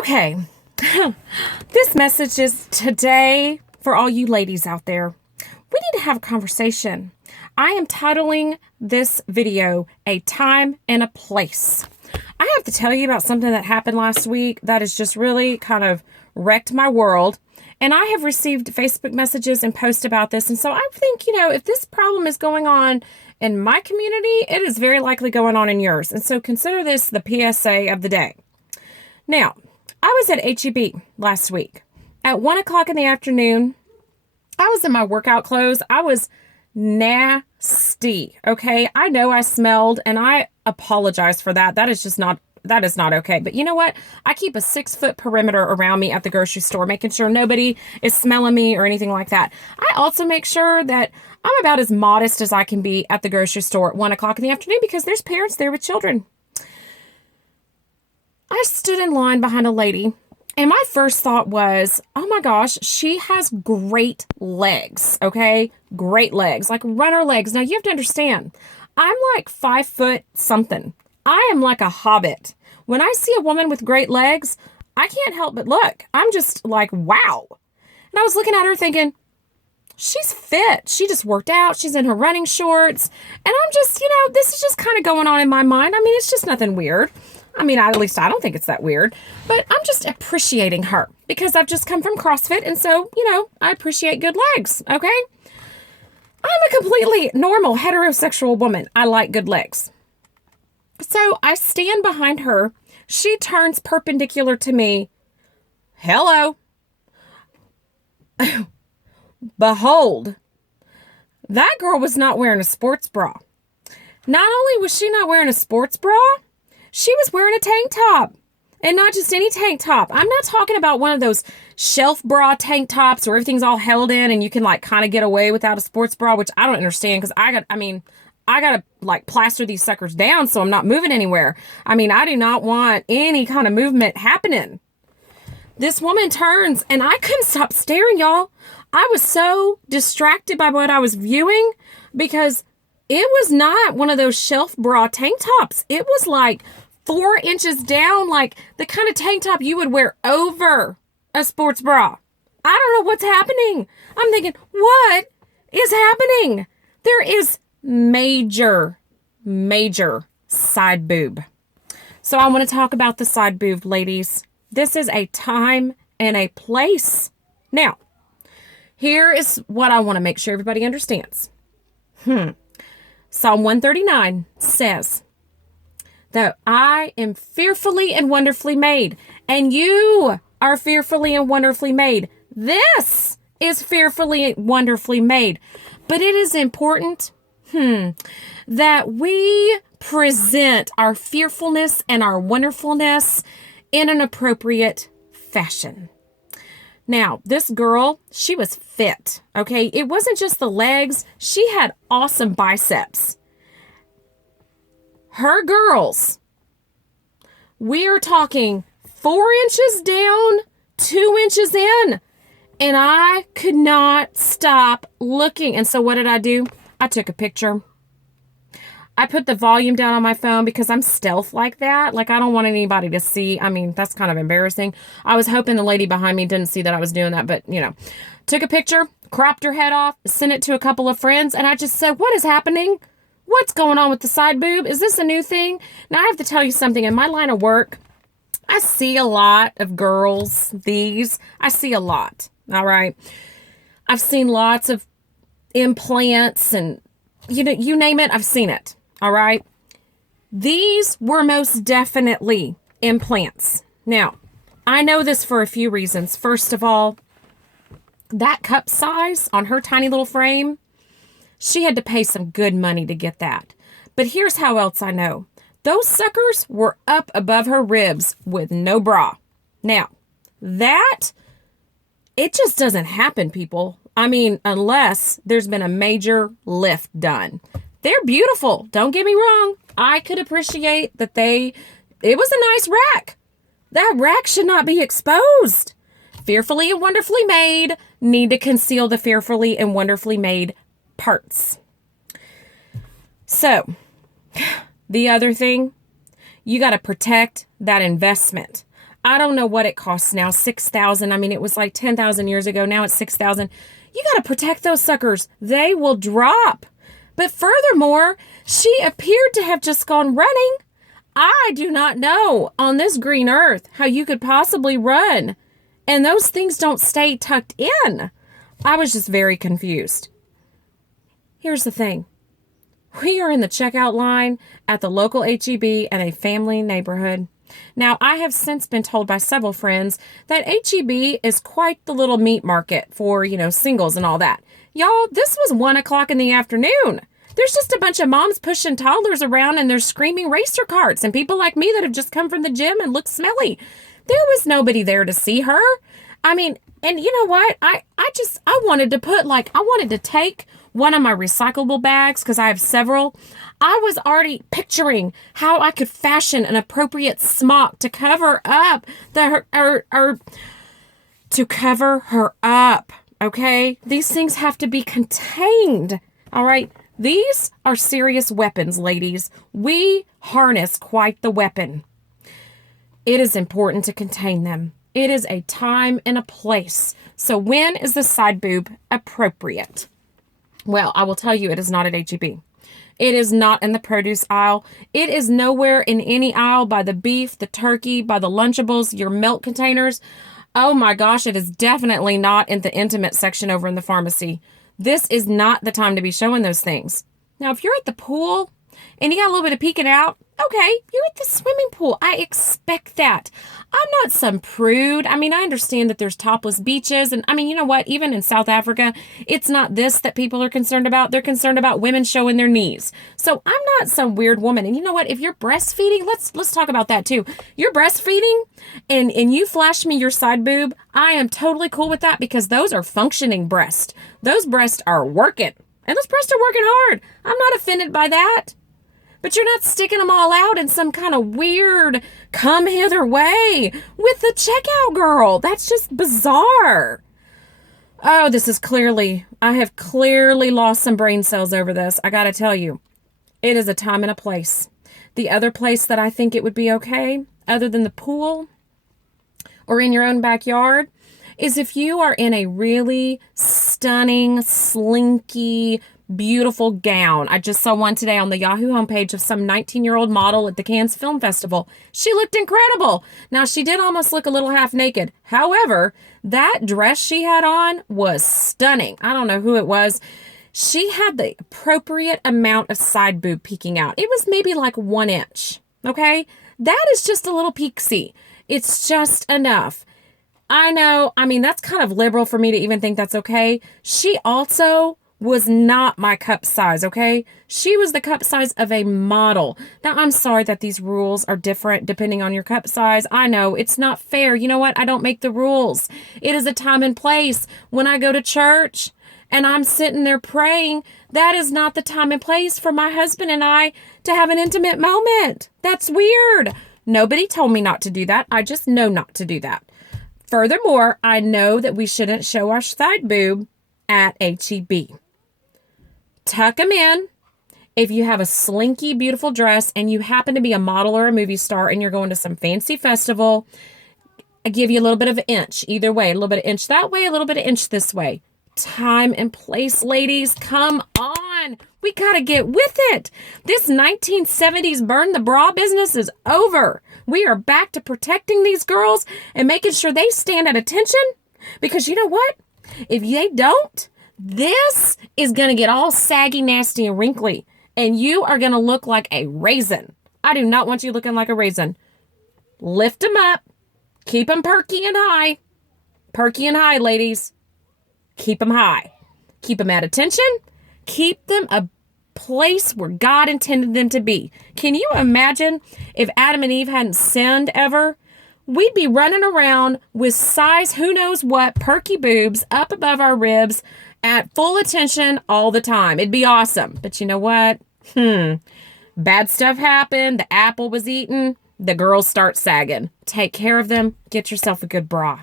Okay, this message is today for all you ladies out there. We need to have a conversation. I am titling this video, A Time and a Place. I have to tell you about something that happened last week that has just really kind of wrecked my world. And I have received Facebook messages and posts about this. And so I think, if this problem is going on in my community, it is very likely going on in yours. And so consider this the PSA of the day. Now, I was at HEB last week. At 1 o'clock in the afternoon, I was in my workout clothes. I was nasty, okay? I know I smelled, and I apologize for that. That is not okay. But you know what? I keep a 6-foot perimeter around me at the grocery store, making sure nobody is smelling me or anything like that. I also make sure that I'm about as modest as I can be at the grocery store at 1 o'clock in the afternoon because there's parents there with children. I stood in line behind a lady, and my first thought was, oh my gosh, she has great legs, okay? Great legs, like runner legs. Now, you have to understand, I'm like 5 foot something. I am like a hobbit. When I see a woman with great legs, I can't help but look. I'm just like, wow. And I was looking at her thinking, she's fit. She just worked out. She's in her running shorts. And I'm just, this is just kind of going on in my mind. I mean, it's just nothing weird. I mean, at least I don't think it's that weird, but I'm just appreciating her because I've just come from CrossFit. And so, I appreciate good legs. Okay. I'm a completely normal heterosexual woman. I like good legs. So I stand behind her. She turns perpendicular to me. Hello. Behold, that girl was not wearing a sports bra. Not only was she not wearing a sports bra, she was wearing a tank top, and not just any tank top. I'm not talking about one of those shelf bra tank tops where everything's all held in and you can like kind of get away without a sports bra, which I don't understand because I got to like plaster these suckers down so I'm not moving anywhere. I mean, I do not want any kind of movement happening. This woman turns and I couldn't stop staring, y'all. I was so distracted by what I was viewing because it was not one of those shelf bra tank tops. It was like 4 inches down, like the kind of tank top you would wear over a sports bra. I don't know what's happening. I'm thinking, what is happening? There is major side boob. So I want to talk about the side boob, ladies. This is a time and a place. Now, here is what I want to make sure everybody understands. Psalm 139 says that I am fearfully and wonderfully made, and you are fearfully and wonderfully made. This is fearfully and wonderfully made. But it is important that we present our fearfulness and our wonderfulness in an appropriate fashion. Now, this girl, she was fit, okay? It wasn't just the legs. She had awesome biceps. Her girls, we are talking 4 inches down, 2 inches in, and I could not stop looking. And so what did I do? I took a picture. I put the volume down on my phone because I'm stealth like that. Like, I don't want anybody to see. I mean, that's kind of embarrassing. I was hoping the lady behind me didn't see that I was doing that, but, took a picture, cropped her head off, sent it to a couple of friends, and I just said, what is happening? What's going on with the side boob? Is this a new thing? Now, I have to tell you something. In my line of work, I see a lot of girls, I see a lot, all right? I've seen lots of implants and, you name it, I've seen it. All right. These were most definitely implants. Now, I know this for a few reasons. First of all, that cup size on her tiny little frame, she had to pay some good money to get that. But here's how else I know. Those suckers were up above her ribs with no bra. Now, it just doesn't happen, people. I mean, unless there's been a major lift done. They're beautiful. Don't get me wrong. I could appreciate that it was a nice rack. That rack should not be exposed. Fearfully and wonderfully made need to conceal the fearfully and wonderfully made parts. So, the other thing, you got to protect that investment. I don't know what it costs now, 6,000. I mean, it was like 10,000 years ago. Now it's 6,000. You got to protect those suckers. They will drop. But furthermore, she appeared to have just gone running. I do not know on this green earth how you could possibly run. And those things don't stay tucked in. I was just very confused. Here's the thing. We are in the checkout line at the local H-E-B in a family neighborhood. Now, I have since been told by several friends that H-E-B is quite the little meat market for, singles and all that. Y'all, this was 1 o'clock in the afternoon. There's just a bunch of moms pushing toddlers around and they're screaming racer carts and people like me that have just come from the gym and look smelly. There was nobody there to see her. I mean, and you know what? I wanted to take one of my recyclable bags because I have several. I was already picturing how I could fashion an appropriate smock to cover up to cover her up. Okay? These things have to be contained. All right? These are serious weapons, ladies. We harness quite the weapon. It is important to contain them. It is a time and a place. So when is the side boob appropriate? Well, I will tell you, it is not at H-E-B. It is not in the produce aisle. It is nowhere in any aisle by the beef, the turkey, by the Lunchables, your milk containers. Oh my gosh, it is definitely not in the intimate section over in the pharmacy. This is not the time to be showing those things. Now, if you're at the pool and you got a little bit of peeking out, okay, you're at the swimming pool. I expect that. I'm not some prude. I mean, I understand that there's topless beaches. And I mean, you know what? Even in South Africa, it's not this that people are concerned about. They're concerned about women showing their knees. So I'm not some weird woman. And you know what? If you're breastfeeding, let's talk about that too. You're breastfeeding and you flash me your side boob. I am totally cool with that because those are functioning breasts. Those breasts are working. And those breasts are working hard. I'm not offended by that. But you're not sticking them all out in some kind of weird come hither way with the checkout girl. That's just bizarre. Oh, I have clearly lost some brain cells over this. I got to tell you, it is a time and a place. The other place that I think it would be okay, other than the pool or in your own backyard, is if you are in a really stunning, slinky, beautiful gown. I just saw one today on the Yahoo homepage of some 19-year-old model at the Cannes Film Festival. She looked incredible. Now, she did almost look a little half naked. However, that dress she had on was stunning. I don't know who it was. She had the appropriate amount of side boob peeking out. It was maybe like 1 inch. Okay? That is just a little peek-see. It's just enough. I know. I mean, that's kind of liberal for me to even think that's okay. She also was not my cup size, okay? She was the cup size of a model. Now, I'm sorry that these rules are different depending on your cup size. I know, it's not fair. You know what? I don't make the rules. It is a time and place. When I go to church and I'm sitting there praying, that is not the time and place for my husband and I to have an intimate moment. That's weird. Nobody told me not to do that. I just know not to do that. Furthermore, I know that we shouldn't show our side boob at H-E-B. Tuck them in. If you have a slinky, beautiful dress and you happen to be a model or a movie star and you're going to some fancy festival, I give you a little bit of an inch either way. A little bit of inch that way, a little bit of inch this way. Time and place, ladies. Come on. We got to get with it. This 1970s burn the bra business is over. We are back to protecting these girls and making sure they stand at attention. Because you know what? If they don't, this is going to get all saggy, nasty, and wrinkly. And you are going to look like a raisin. I do not want you looking like a raisin. Lift them up. Keep them perky and high. Perky and high, ladies. Keep them high. Keep them at attention. Keep them a place where God intended them to be. Can you imagine if Adam and Eve hadn't sinned ever? We'd be running around with size who knows what perky boobs up above our ribs at full attention all the time. It'd be awesome. But you know what? Bad stuff happened. The apple was eaten. The girls start sagging. Take care of them. Get yourself a good bra.